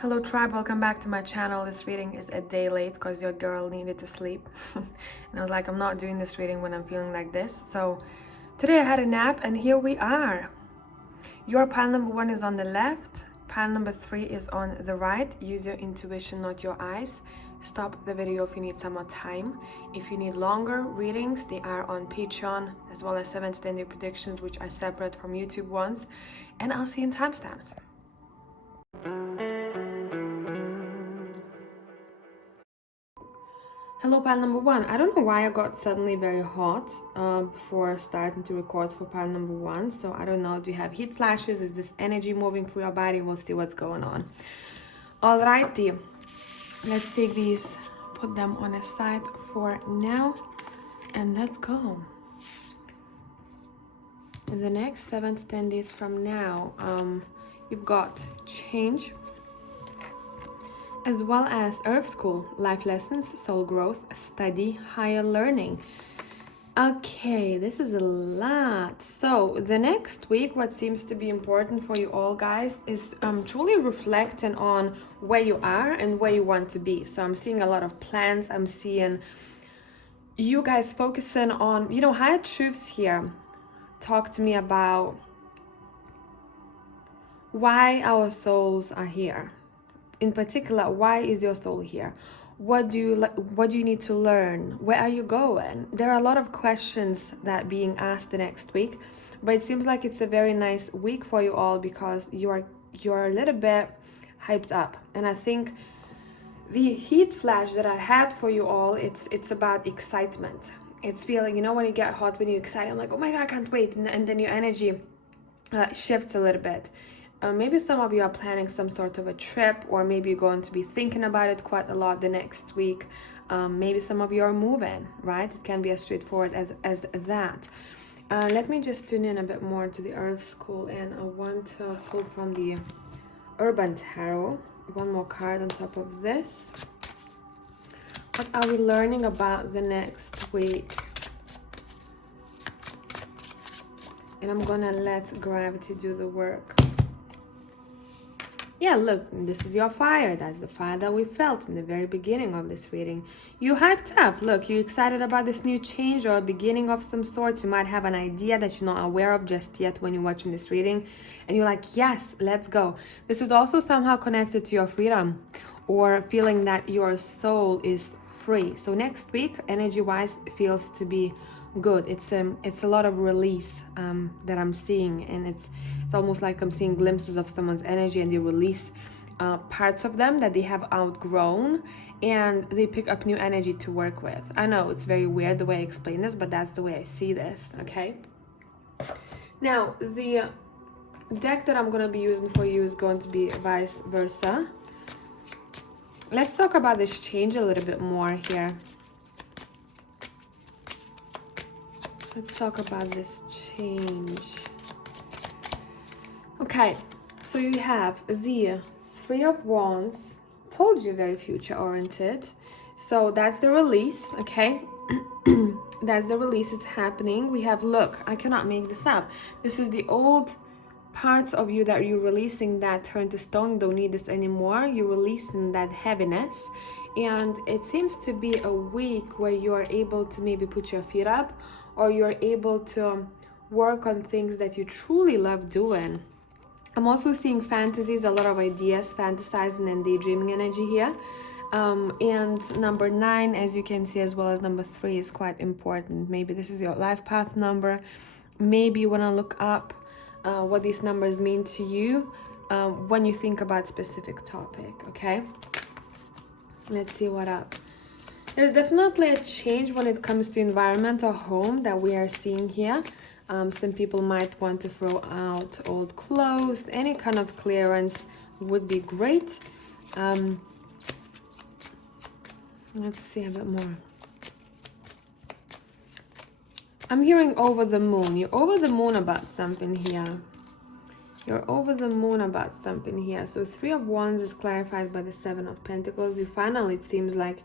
Hello tribe, welcome back to my channel. This reading is a day late because your girl needed to sleep. And I was like, I'm not doing this reading when I'm feeling like this. So today I had a nap and here we are. Your pile number 1 is on the left. Pile number 3 is on the right. Use your intuition, not your eyes. Stop the video if you need some more time. If you need longer readings, they are on Patreon, as well as 7 to 10 day predictions, which are separate from YouTube ones. And I'll see you in timestamps. Hello pile number 1. I don't know why I got suddenly very hot before starting to record for pile number 1. So I don't know, do you have heat flashes? Is this energy moving through your body? We'll see what's going on. Alrighty, let's take these, put them on a side for now, and let's go. In the next 7 to 10 days from now, you've got change, as well as Earth School, life lessons, soul growth, study, higher learning. Okay, this is a lot. So the next week, what seems to be important for you all guys is truly reflecting on where you are and where you want to be. So I'm seeing a lot of plans. I'm seeing you guys focusing on, higher truths here. Talk to me about why our souls are here. In particular, why is your soul here? What do you need to learn? Where are you going? There are a lot of questions that are being asked the next week, but it seems like it's a very nice week for you all because you're a little bit hyped up. And I think the heat flash that I had for you all, it's about excitement. It's feeling, when you get hot, when you're excited, I'm like, oh my God, I can't wait. And then your energy shifts a little bit. Maybe some of you are planning some sort of a trip, or maybe you're going to be thinking about it quite a lot the next week. Maybe some of you are moving, right? It can be as straightforward as that. Let me just tune in a bit more to the Earth School, and I want to pull from the Urban Tarot. One more card on top of this. What are we learning about the next week? And I'm gonna let gravity do the work. Yeah, look, this is your fire. That's the fire that we felt in the very beginning of this reading. You hyped up. Look, you're excited about this new change or a beginning of some sorts. You might have an idea that you're not aware of just yet when you're watching this reading. And you're like, yes, let's go. This is also somehow connected to your freedom or feeling that your soul is free. So next week, energy-wise, feels to be good. It's a lot of release that I'm seeing, and it's almost like I'm seeing glimpses of someone's energy, and they release parts of them that they have outgrown, and they pick up new energy to work with. I know it's very weird the way I explain this, but that's the way I see this. Okay, now the deck that I'm going to be using for you is going to be vice versa. Let's talk about this change a little bit more here. Let's talk about this change. Okay, so you have the 3 of Wands. Told you, very future-oriented. So that's the release, okay? That's the release. It's happening. We have, look, I cannot make this up. This is the old parts of you that you're releasing that turn to stone. Don't need this anymore. You're releasing that heaviness. And it seems to be a week where you're able to maybe put your feet up, or you're able to work on things that you truly love doing. I'm also seeing fantasies, a lot of ideas, fantasizing and daydreaming energy here. And number 9, as you can see, as well as number 3, is quite important. Maybe this is your life path number. Maybe you want to look up what these numbers mean to you when you think about specific topic, okay? Let's see what up. There's definitely a change when it comes to environment or home that we are seeing here. Some people might want to throw out old clothes. Any kind of clearance would be great. Let's see a bit more. I'm hearing over the moon. You're over the moon about something here. You're over the moon about something here. So 3 of Wands is clarified by the 7 of Pentacles. You finally, it seems like,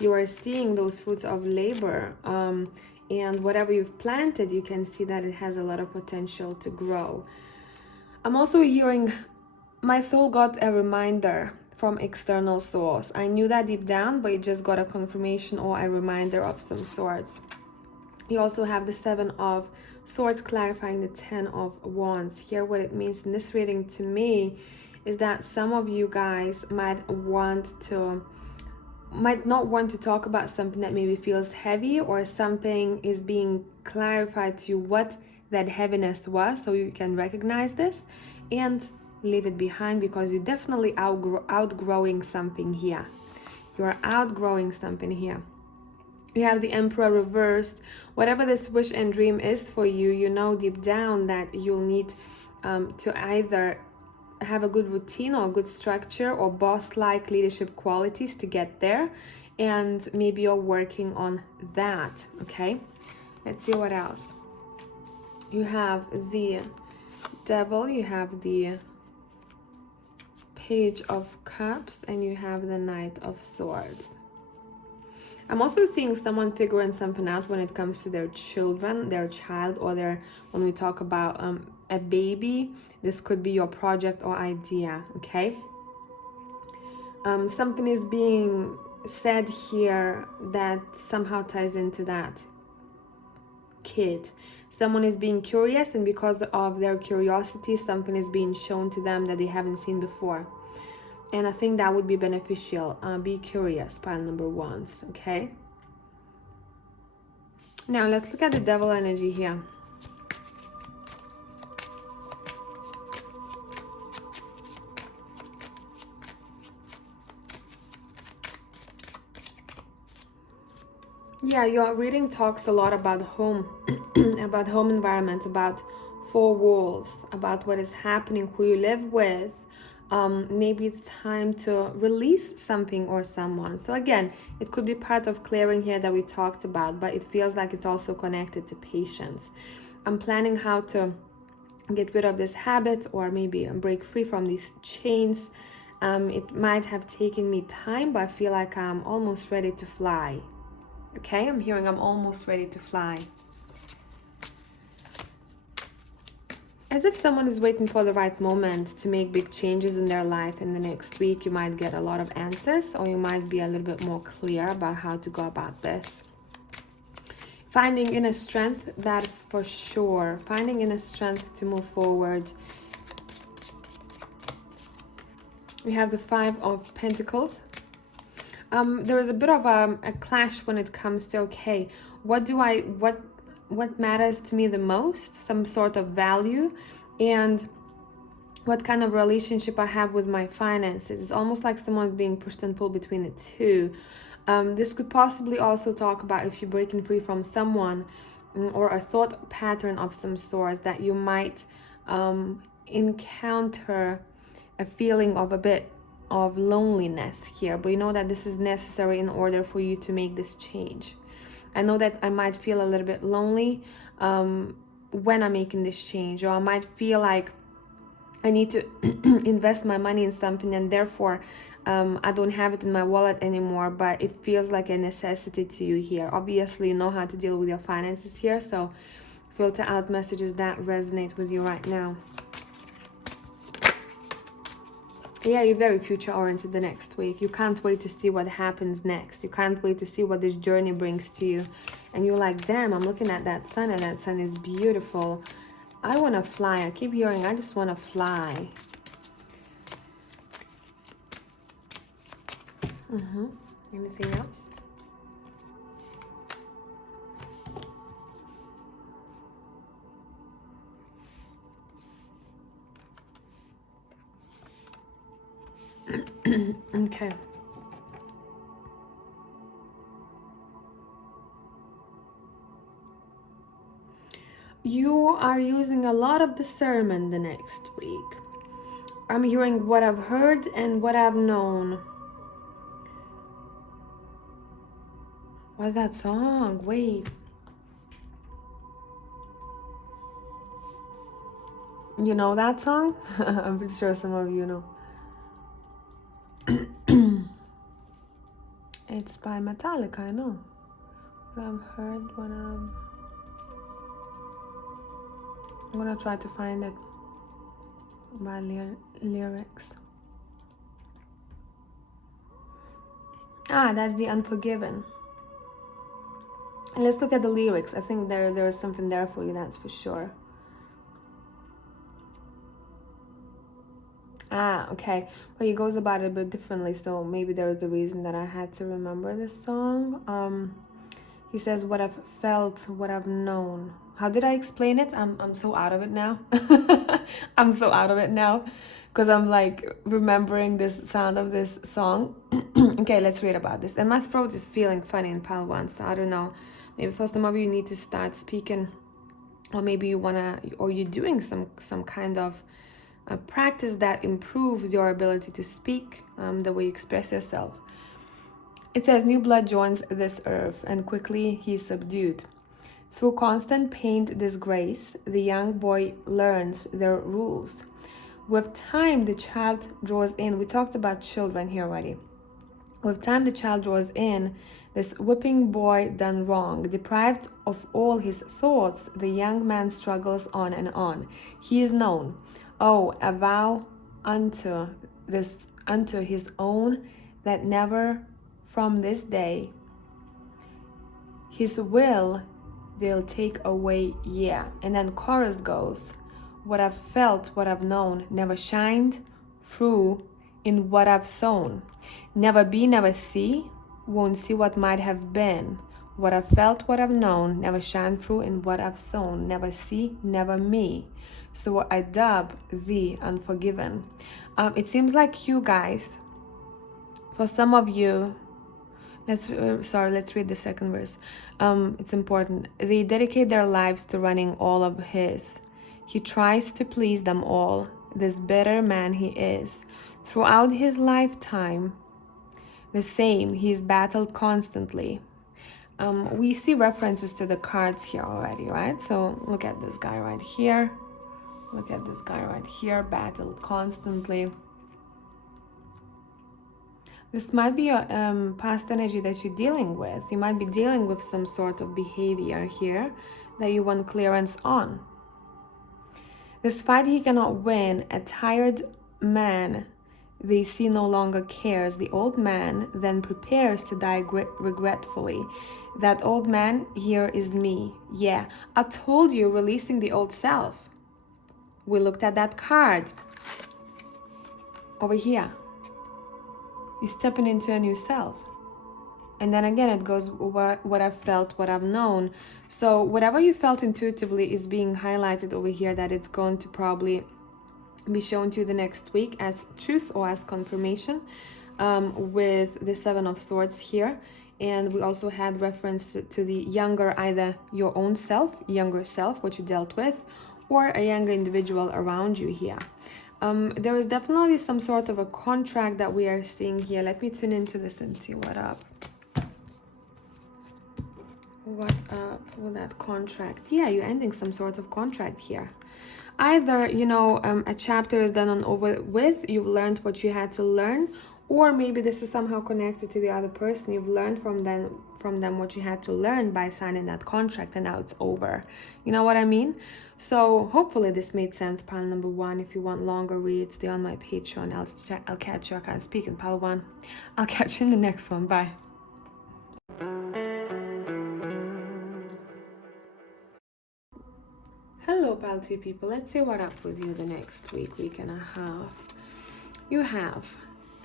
you are seeing those fruits of labor, and whatever you've planted, you can see that it has a lot of potential to grow. I'm also hearing my soul got a reminder from external source. I knew that deep down, but it just got a confirmation or a reminder of some sorts. You also have the 7 of Swords clarifying the 10 of Wands. Here, what it means in this reading to me is that some of you guys might not want to talk about something that maybe feels heavy, or something is being clarified to you what that heaviness was, so you can recognize this and leave it behind, because you're definitely outgrowing something here. You're outgrowing something here. You have the Emperor reversed. Whatever this wish and dream is for you, you know deep down that you'll need to either have a good routine or a good structure or boss-like leadership qualities to get there, and maybe you're working on that. Okay, let's see what else. You have the Devil, you have the Page of Cups, and you have the Knight of Swords. I'm also seeing someone figuring something out when it comes to their children, their child, or when we talk about a baby, this could be your project or idea, okay? Something is being said here that somehow ties into that kid. Someone is being curious, and because of their curiosity, something is being shown to them that they haven't seen before. And I think that would be beneficial. Be curious, pile number 1s, okay? Now, let's look at the Devil energy here. Yeah, your reading talks a lot about home, about home environment, about 4 walls, about what is happening, who you live with. Maybe it's time to release something or someone. So again, it could be part of clearing here that we talked about, but it feels like it's also connected to patience. I'm planning how to get rid of this habit, or maybe break free from these chains. It might have taken me time, but I feel like I'm almost ready to fly. Okay, I'm hearing I'm almost ready to fly. As if someone is waiting for the right moment to make big changes in their life. In the next week, you might get a lot of answers, or you might be a little bit more clear about how to go about this. Finding inner strength, that's for sure. Finding inner strength to move forward. We have the 5 of Pentacles. There is a bit of a clash when it comes to, okay, what matters to me the most, some sort of value, and what kind of relationship I have with my finances. It's almost like someone being pushed and pulled between the two. This could possibly also talk about if you're breaking free from someone or a thought pattern of some sort, that you might encounter a feeling of a bit of loneliness here, but you know that this is necessary in order for you to make this change. I know that I might feel a little bit lonely when I'm making this change, or I might feel like I need to invest my money in something, and therefore I don't have it in my wallet anymore, but it feels like a necessity to you here. Obviously, you know how to deal with your finances here, so filter out messages that resonate with you right now. Yeah, you're very future-oriented the next week. You can't wait to see what happens next. You can't wait to see what this journey brings to you. And you're like, damn, I'm looking at that sun, and that sun is beautiful. I want to fly. I keep hearing, I just want to fly. Anything else? Okay. You are using a lot of discernment the next week. I'm hearing what I've heard and what I've known. What's that song? Wait. You know that song? I'm pretty sure some of you know. It's by Metallica, I know. What I've heard, I'm gonna try to find it by lyrics. That's the Unforgiven. And let's look at the lyrics. I think there is something there for you, that's for sure. Okay. Well, he goes about it a bit differently, so maybe there is a reason that I had to remember this song. He says, what I've felt, what I've known. How did I explain it? I'm so out of it now. I'm so out of it now because I'm like remembering this sound of this song. Okay, let's read about this. And my throat is feeling funny in pile 1, so I don't know. Maybe for some of you need to start speaking, or maybe you wanna, or you're doing some kind of a practice that improves your ability to speak, the way you express yourself. It says, new blood joins this earth, and quickly he is subdued. Through constant pain, disgrace, the young boy learns their rules. With time, the child draws in. We talked about children here already. With time, the child draws in this whipping boy done wrong. Deprived of all his thoughts, the young man struggles on and on. He is known. Oh, a vow unto his own that never from this day his will they'll take away, yeah. And then chorus goes, what I've felt, what I've known, never shined through in what I've sown. Never be, never see, won't see what might have been. What I've felt, what I've known, never shine through in what I've sown. Never see, never me. So I dub thee Unforgiven. It seems like you guys, for some of you, let's read the second verse. It's important. They dedicate their lives to running all of his. He tries to please them all. This bitter man he is. Throughout his lifetime, the same, he's battled constantly. We see references to the cards here already, right? So look at this guy right here. Look at this guy right here, battled constantly. This might be a past energy that you're dealing with. You might be dealing with some sort of behavior here that you want clearance on. This fight he cannot win. A tired man they see no longer cares. The old man then prepares to die regretfully. That old man here is me. Yeah, I told you, releasing the old self. We looked at that card over here. You're stepping into a new self. And then again, it goes what I've felt, what I've known. So whatever you felt intuitively is being highlighted over here, that it's going to probably be shown to you the next week as truth or as confirmation, with the Seven of Swords here. And we also had reference to the younger, either your own self, younger self, what you dealt with, or a younger individual around you here. There is definitely some sort of a contract that we are seeing here. Let me tune into this and see what up. What up with that contract? Yeah, you're ending some sort of contract here. Either, you know, a chapter is done and over with, you've learned what you had to learn, or maybe this is somehow connected to the other person. You've learned from them what you had to learn by signing that contract, and now it's over. You know what I mean? So hopefully this made sense, pile number 1. If you want longer reads, they're on my Patreon. I'll catch you. I can't speak in pile 1. I'll catch you in the next one. Bye. Hello, pile 2 people. Let's see what up with you the next week and a half. You have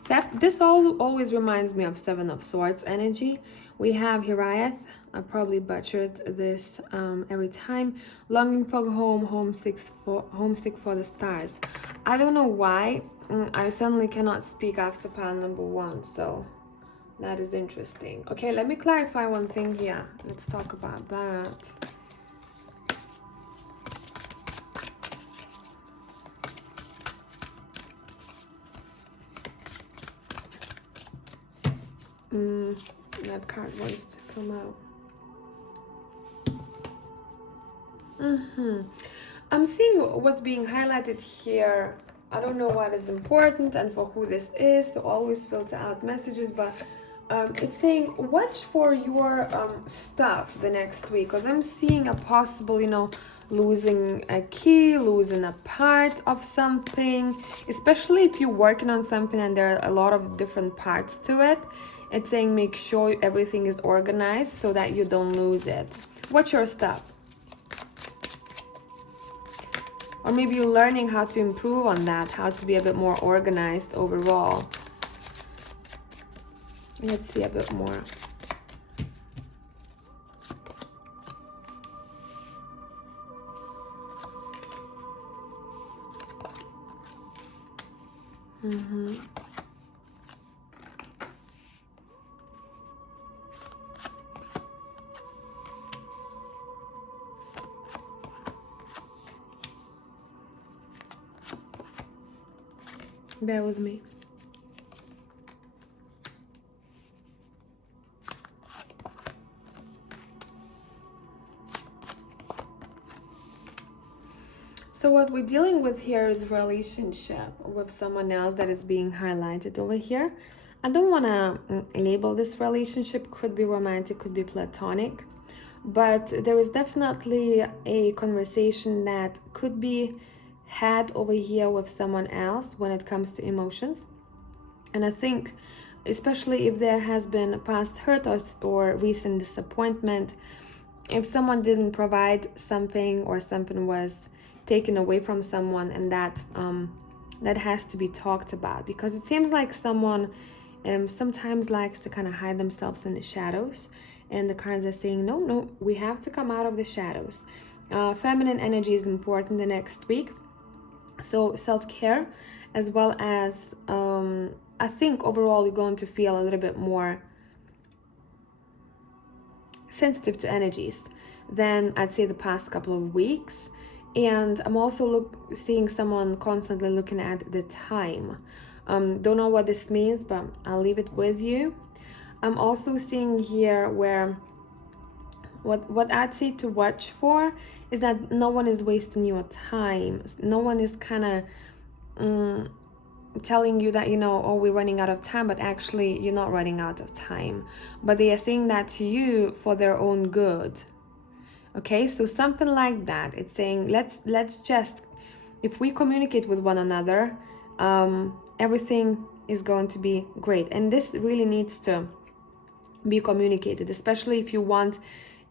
theft. This always reminds me of Seven of Swords energy. We have Hiraeth. I probably butchered this every time. Longing for home, homesick for the stars. I don't know why. I suddenly cannot speak after pile number 1, so that is interesting. Okay, let me clarify one thing here. Let's talk about that. That card wants to come out. I'm seeing what's being highlighted here. I don't know what is important and for who this is, so always filter out messages, but it's saying watch for your stuff the next week, because I'm seeing a possible, you know, losing a key, losing a part of something, especially if you're working on something and there are a lot of different parts to it. It's saying make sure everything is organized so that you don't lose it. What's your step? Or maybe you're learning how to improve on that, how to be a bit more organized overall. Let's see a bit more. Bear with me. So what we're dealing with here is relationship with someone else that is being highlighted over here. I don't want to label this relationship, could be romantic, could be platonic, but there is definitely a conversation that could be had over here with someone else when it comes to emotions. And I think, especially if there has been past hurt or recent disappointment, if someone didn't provide something or something was taken away from someone, and that has to be talked about, because it seems like someone sometimes likes to kind of hide themselves in the shadows, and the cards are saying no, we have to come out of the shadows. Feminine energy is important the next week, so self-care, as well as I think overall you're going to feel a little bit more sensitive to energies than I'd say the past couple of weeks. And I'm also seeing someone constantly looking at the time. Don't know what this means, but I'll leave it with you. I'm also seeing here where what I'd say to watch for is that no one is wasting your time. No one is kind of telling you that, oh, we're running out of time, but actually you're not running out of time. But they are saying that to you for their own good. Okay, so something like that. It's saying let's just, if we communicate with one another, everything is going to be great. And this really needs to be communicated, especially if you want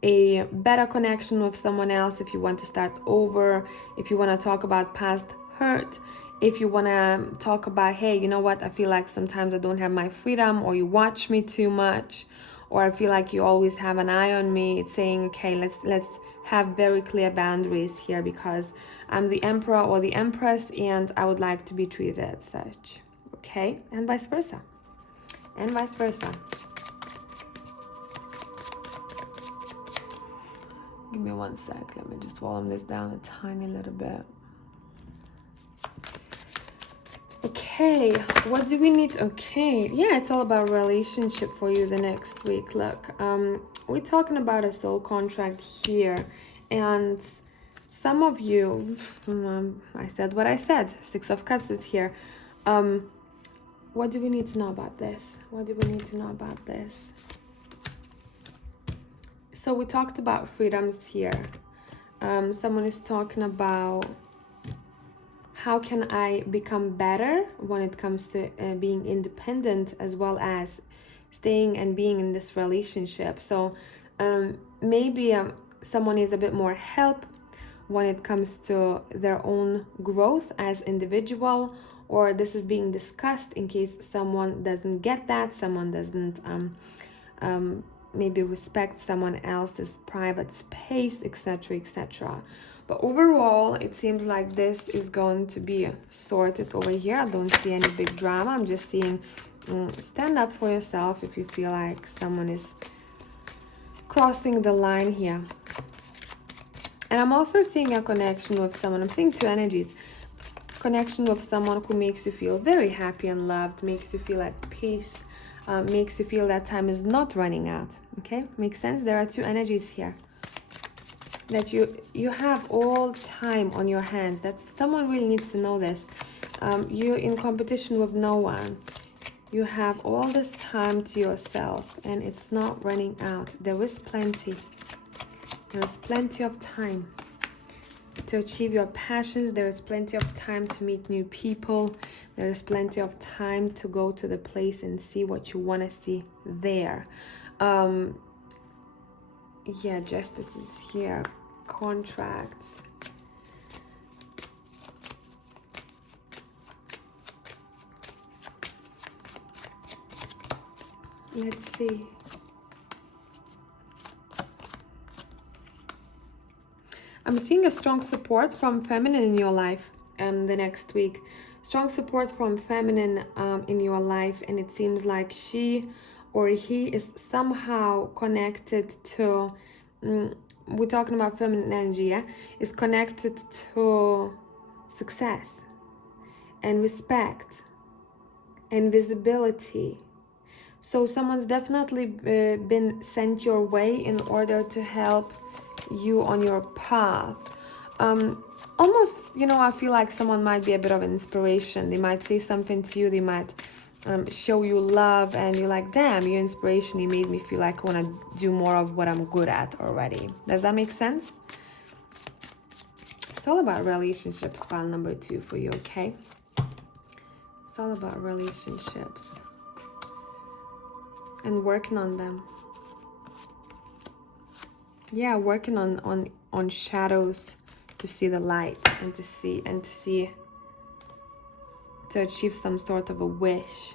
a better connection with someone else, if you want to start over, if you want to talk about past hurt, if you want to talk about, hey, you know what, I feel like sometimes I don't have my freedom, or you watch me too much, or I feel like you always have an eye on me. It's saying, okay, let's have very clear boundaries here, because I'm the emperor or the empress and I would like to be treated as such. Okay, and vice versa. And vice versa. Give me 1 sec. Let me just volume this down a tiny little bit. Okay, what do we need? Okay, yeah, it's all about relationship for you the next week. Look, we're talking about a soul contract here, and some of you, I said what I said. 6 of Cups is here. What do we need to know about this? What do we need to know about this? So we talked about freedoms here. Someone is talking about how can I become better when it comes to being independent, as well as staying and being in this relationship. So maybe someone needs a bit more help when it comes to their own growth as individual, or this is being discussed in case someone doesn't get that, someone doesn't maybe respect someone else's private space, etc., etc. But overall, it seems like this is going to be sorted over here. I don't see any big drama. I'm just seeing stand up for yourself if you feel like someone is crossing the line here. And I'm also seeing a connection with someone. I'm seeing 2 energies. Connection with someone who makes you feel very happy and loved, makes you feel at peace, makes you feel that time is not running out. Okay, makes sense? There are 2 energies here. That you have all time on your hands. That someone really needs to know this. You're in competition with no one. You have all this time to yourself, and it's not running out. There is plenty. There is plenty of time to achieve your passions. There is plenty of time to meet new people. There is plenty of time to go to the place and see what you want to see there. Yeah, justice is here. Contracts. Let's see. I'm seeing a strong support from feminine in your life the next week. Strong support from feminine in your life, and it seems like she or he is somehow connected to, we're talking about feminine energy, yeah? Is connected to success and respect and visibility. So someone's definitely been sent your way in order to help you on your path. Almost, you know, I feel like someone might be a bit of an inspiration. They might say something to you, they might show you love, and you're like, damn, your inspiration, you made me feel like I want to do more of what I'm good at already. Does that make sense? It's all about relationships, pile number 2 for you, okay? It's all about relationships and working on them. Yeah, working on shadows to see the light, and to achieve some sort of a wish.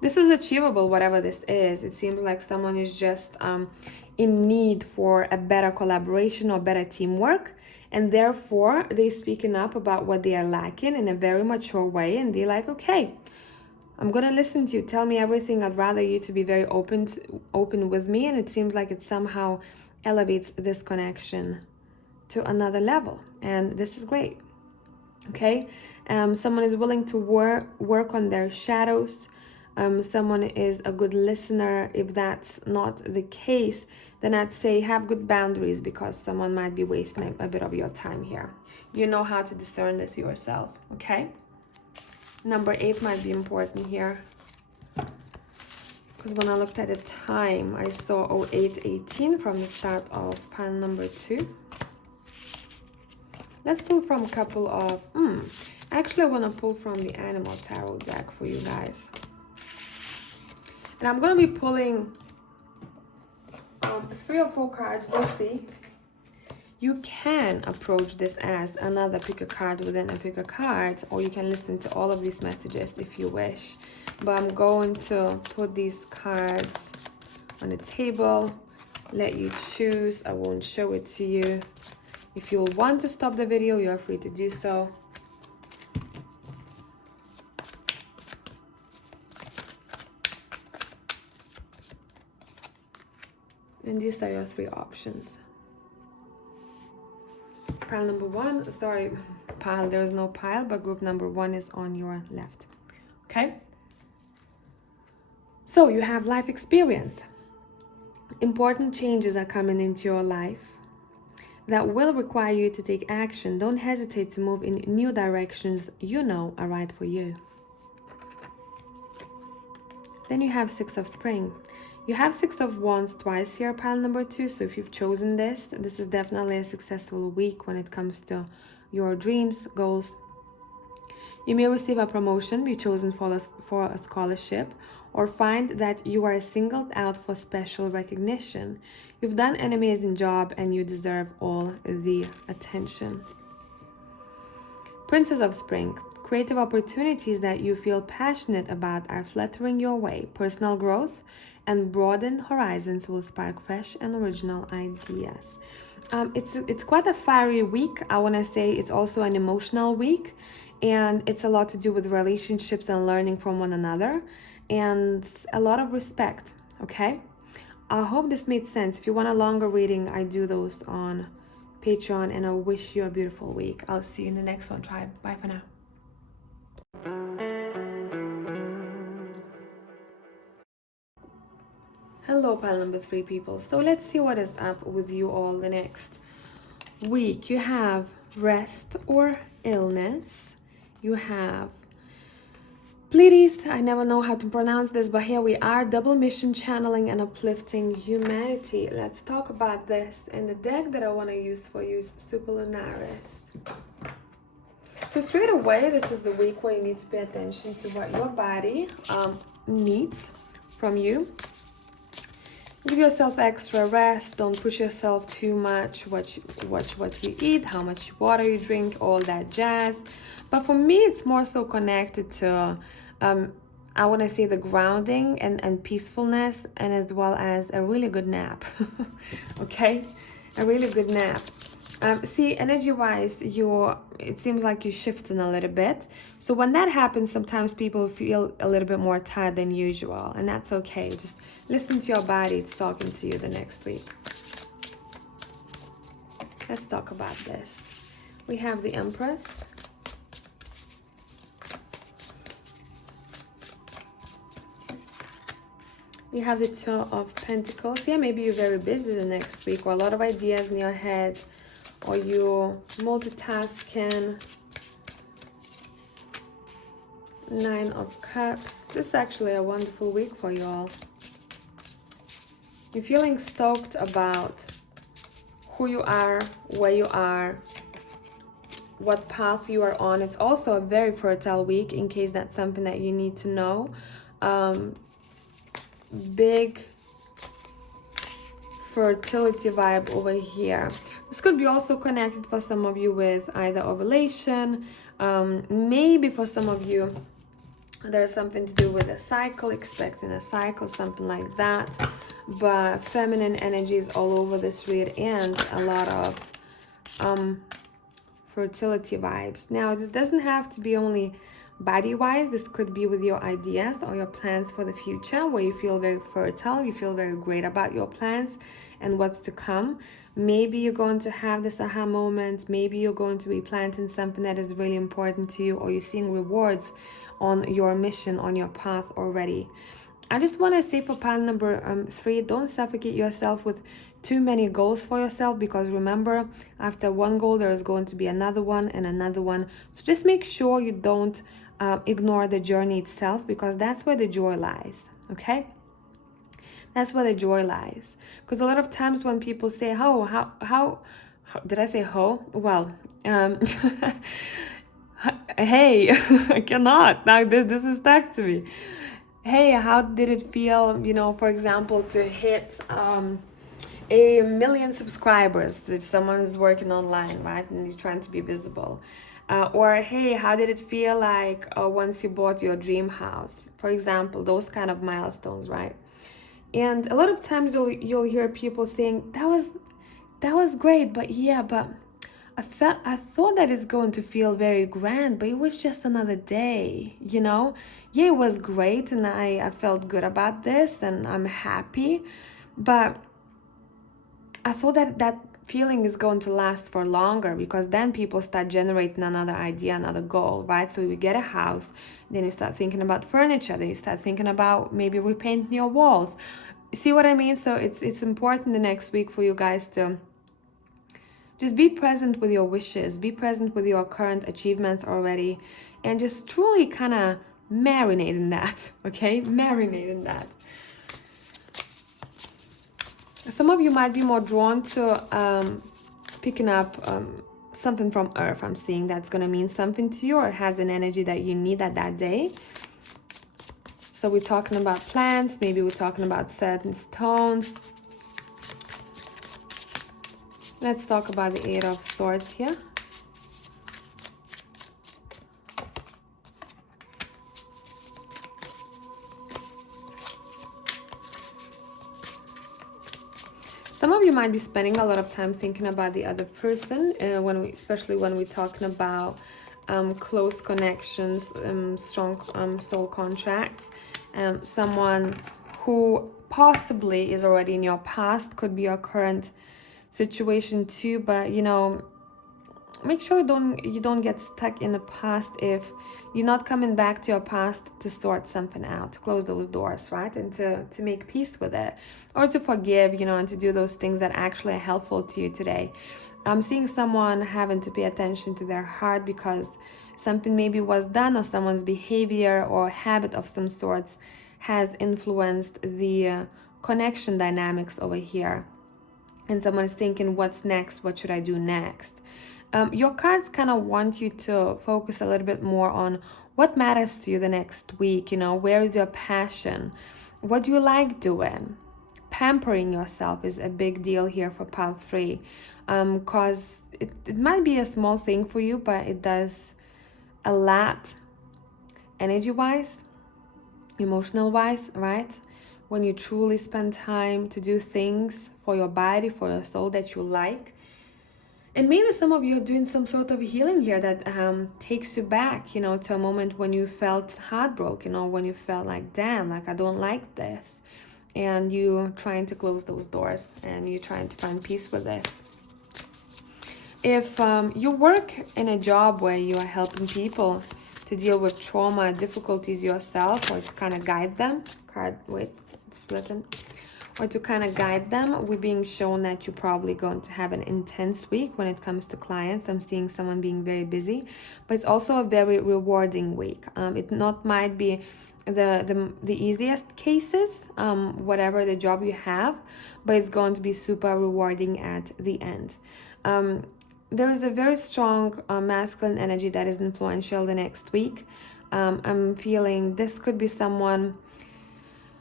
This is achievable, whatever this is. It seems like someone is just in need for a better collaboration or better teamwork, and therefore they're speaking up about what they are lacking in a very mature way, and they're like, okay, I'm gonna listen to you. Tell me everything. I'd rather you to be very open with me, and it seems like it somehow elevates this connection to another level, and this is great. Okay, someone is willing to work on their shadows. Someone is a good listener. If that's not the case, then I'd say have good boundaries, because someone might be wasting a bit of your time here. You know how to discern this yourself. Okay. Number 8 might be important here, because when I looked at the time, I saw 08:18 from the start of pile number 2. Let's pull from a couple of, actually I want to pull from the Animal Tarot deck for you guys. And I'm going to be pulling 3 or 4 cards, we'll see. You can approach this as another pick a card within a pick a card, or you can listen to all of these messages if you wish. But I'm going to put these cards on the table, let you choose. I won't show it to you. If you'll want to stop the video, you're free to do so. And these are your 3 options. Pile number 1, sorry, pile, there is no pile, but group number 1 is on your left. Okay? So you have life experience. Important changes are coming into your life that will require you to take action. Don't hesitate to move in new directions you know are right for you. Then you have 6 of Spring. You have 6 of Wands twice here, pile number 2. So if you've chosen this is definitely a successful week when it comes to your dreams, goals. You may receive a promotion, be chosen for a scholarship, or find that you are singled out for special recognition. You've done an amazing job and you deserve all the attention. Princess of Spring. Creative opportunities that you feel passionate about are fluttering your way. Personal growth and broadened horizons will spark fresh and original ideas. It's quite a fiery week. I want to say it's also an emotional week, and it's a lot to do with relationships and learning from one another, and a lot of respect. Okay, I hope this made sense. If you want a longer reading, I do those on Patreon, and I wish you a beautiful week. I'll see you in the next one, tribe. Bye for now. Hello, pile number 3 people. So let's see what is up with you all the next week. You have rest or illness. You have Pleiades. I never know how to pronounce this, but here we are. Double mission, channeling and uplifting humanity. Let's talk about this. And the deck that I want to use for you is Super Lunaris. So straight away, this is a week where you need to pay attention to what your body needs from you. Give yourself extra rest. Don't push yourself too much. Watch what you eat, how much water you drink, all that jazz. But for me, it's more so connected to, I want to say, the grounding and peacefulness, and as well as a really good nap. Okay, a really good nap. See, energy-wise, it seems like you're shifting a little bit. So when that happens, sometimes people feel a little bit more tired than usual, and that's okay. Just listen to your body. It's talking to you the next week. Let's talk about this. We have the Empress. We have the Two of Pentacles. Yeah, maybe you're very busy the next week, or a lot of ideas in your head, or you multitasking. Nine of Cups. This is actually a wonderful week for you all. You're feeling stoked about who you are, where you are, what path you are on. It's also a very fertile week, in case that's something that you need to know. Big fertility vibe over here. This could be also connected for some of you with either ovulation, maybe for some of you there's something to do with a cycle, expecting a cycle, something like that. But feminine energy is all over this read, and a lot of fertility vibes. Now, it doesn't have to be only body-wise. This could be with your ideas or your plans for the future, where you feel very fertile, you feel very great about your plans and what's to come. Maybe you're going to have this aha moment. Maybe you're going to be planting something that is really important to you, or you're seeing rewards on your mission, on your path already. I just want to say for pile number 3, don't suffocate yourself with too many goals for yourself, because remember, after one goal there is going to be another one and another one. So just make sure you don't ignore the journey itself, because that's where the joy lies. Okay, that's where the joy lies. Because a lot of times when people say, oh, how did I say ho? Well, hey, I cannot. Now this is stuck to me. Hey, how did it feel, you know, for example, to hit 1,000,000 subscribers if someone is working online, right, and you're trying to be visible? Or hey, how did it feel like once you bought your dream house? For example, those kind of milestones, right? And a lot of times you'll hear people saying, that was great, but yeah, but I thought that it's going to feel very grand, but it was just another day, you know? Yeah, it was great, and I felt good about this, and I'm happy, but I thought that feeling is going to last for longer, because then people start generating another idea, another goal, right? So you get a house, then you start thinking about furniture, then you start thinking about maybe repainting your walls. See what I mean? So it's important the next week for you guys to just be present with your wishes, be present with your current achievements already, and just truly kind of marinate in that, okay? Marinate in that. Some of you might be more drawn to picking up something from Earth. I'm seeing that's going to mean something to you, or has an energy that you need at that day. So we're talking about plants, maybe we're talking about certain stones. Let's talk about the Eight of Swords here. Some of you might be spending a lot of time thinking about the other person, especially when we're talking about close connections, strong soul contracts. Someone who possibly is already in your past, could be your current situation too, but you know, make sure you don't get stuck in the past if you're not coming back to your past to sort something out, to close those doors, right, and to make peace with it, or to forgive, you know, and to do those things that actually are helpful to you today. I'm seeing someone having to pay attention to their heart, because something maybe was done, or someone's behavior or habit of some sorts has influenced the connection dynamics over here. And someone is thinking, what's next? What should I do next? Your cards kind of want you to focus a little bit more on what matters to you the next week. Where is your passion? What do you like doing? Pampering yourself is a big deal here for pile 3, because it might be a small thing for you, but it does a lot energy-wise, emotional-wise, right? When you truly spend time to do things for your body, for your soul that you like. And maybe some of you are doing some sort of healing here that takes you back, to a moment when you felt heartbroken, or when you felt like, damn, like I don't like this. And you're trying to close those doors, and you're trying to find peace with this. If you work in a job where you are helping people to deal with trauma, difficulties yourself, or to kind of guide them, or to kind of guide them, we're being shown that you're probably going to have an intense week when it comes to clients. I'm seeing someone being very busy, but it's also a very rewarding week. It not might be the easiest cases, whatever the job you have, but it's going to be super rewarding at the end. There is a very strong masculine energy that is influential the next week. I'm feeling this could be someone,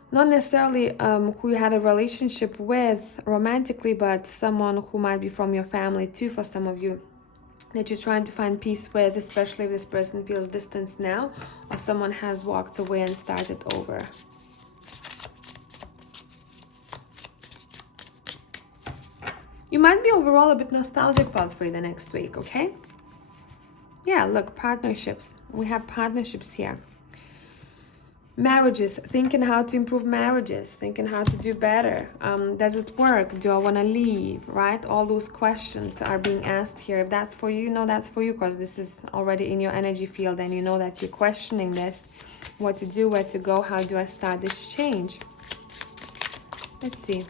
not necessarily who you had a relationship with romantically, but someone who might be from your family too, for some of you, that you're trying to find peace with, especially if this person feels distance now, or someone has walked away and started over. You might be overall a bit nostalgic about for the next week, okay? Yeah, look, partnerships. We have partnerships here. Marriages, thinking how to improve marriages, thinking how to do better. Does it work? Do I want to leave, right? All those questions are being asked here. If that's for you, that's for you, because this is already in your energy field, and you know that you're questioning this. What to do, where to go, how do I start this change? Let's see.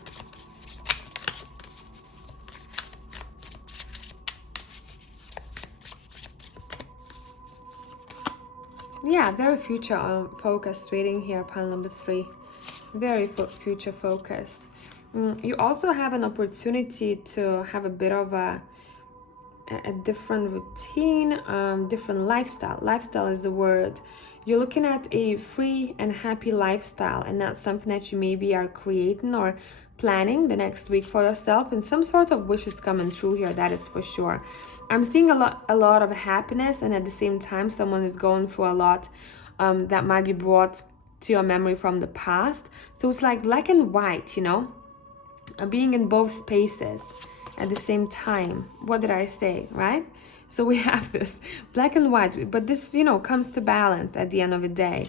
Yeah, very future focused reading here, pile number 3. Very future focused. You also have an opportunity to have a bit of a different routine, different lifestyle. Lifestyle is the word. You're looking at a free and happy lifestyle, and that's something that you maybe are creating or planning the next week for yourself, and some sort of wish is coming true here, that is for sure. I'm seeing a lot of happiness, and at the same time someone is going through a lot that might be brought to your memory from the past. So it's like black and white, being in both spaces at the same time. What did I say, right? So we have this black and white, but this comes to balance at the end of the day.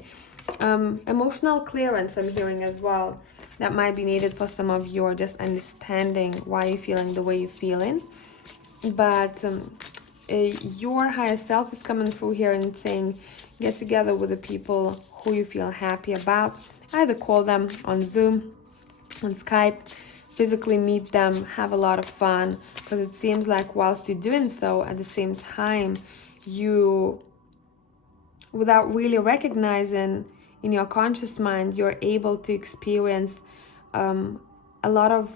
Emotional clearance I'm hearing as well, that might be needed for some of you, or just understanding why you're feeling the way you're feeling. But your higher self is coming through here and saying, get together with the people who you feel happy about. Either call them on Zoom, on Skype, physically meet them, have a lot of fun, because it seems like whilst you're doing so, at the same time, you, without really recognizing in your conscious mind, you're able to experience a lot of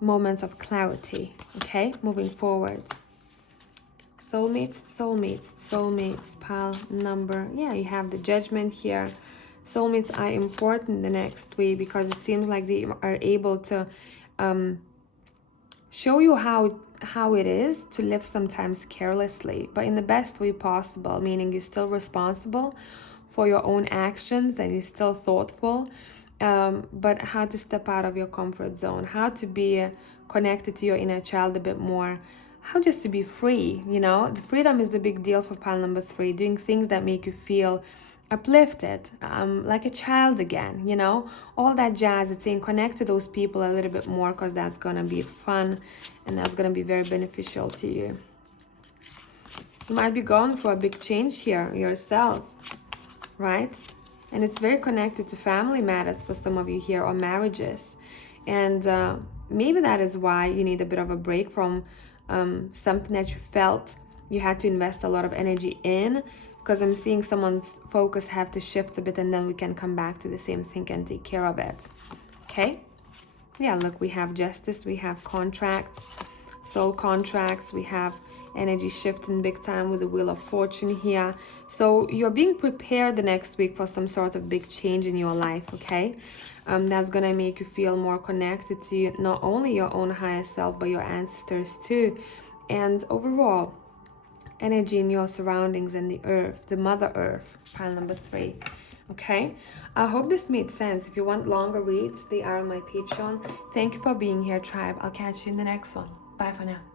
moments of clarity, okay, moving forward. Soulmates, pile number, you have the Judgment here. Soulmates are important the next week, because it seems like they are able to show you how it is to live sometimes carelessly, but in the best way possible, meaning you're still responsible for your own actions, and you're still thoughtful, but how to step out of your comfort zone, how to be connected to your inner child a bit more, how just to be free. The freedom is the big deal for pile number 3, doing things that make you feel uplifted, like a child again, all that jazz. It's saying connect to those people a little bit more, because that's gonna be fun, and that's gonna be very beneficial to you. You might be going for a big change here yourself, right? And it's very connected to family matters for some of you here, or marriages. And maybe that is why you need a bit of a break from something that you felt you had to invest a lot of energy in, because I'm seeing someone's focus have to shift a bit, and then we can come back to the same thing and take care of it. Okay? Yeah, look, we have justice, we have contracts, soul contracts, we have energy shifting big time with the Wheel of Fortune here. So you're being prepared the next week for some sort of big change in your life, okay? That's gonna make you feel more connected to not only your own higher self, but your ancestors too. And overall, energy in your surroundings and the earth, the Mother Earth, pile number 3. Okay, I hope this made sense. If you want longer reads, they are on my Patreon. Thank you for being here, tribe. I'll catch you in the next one. Bye for now.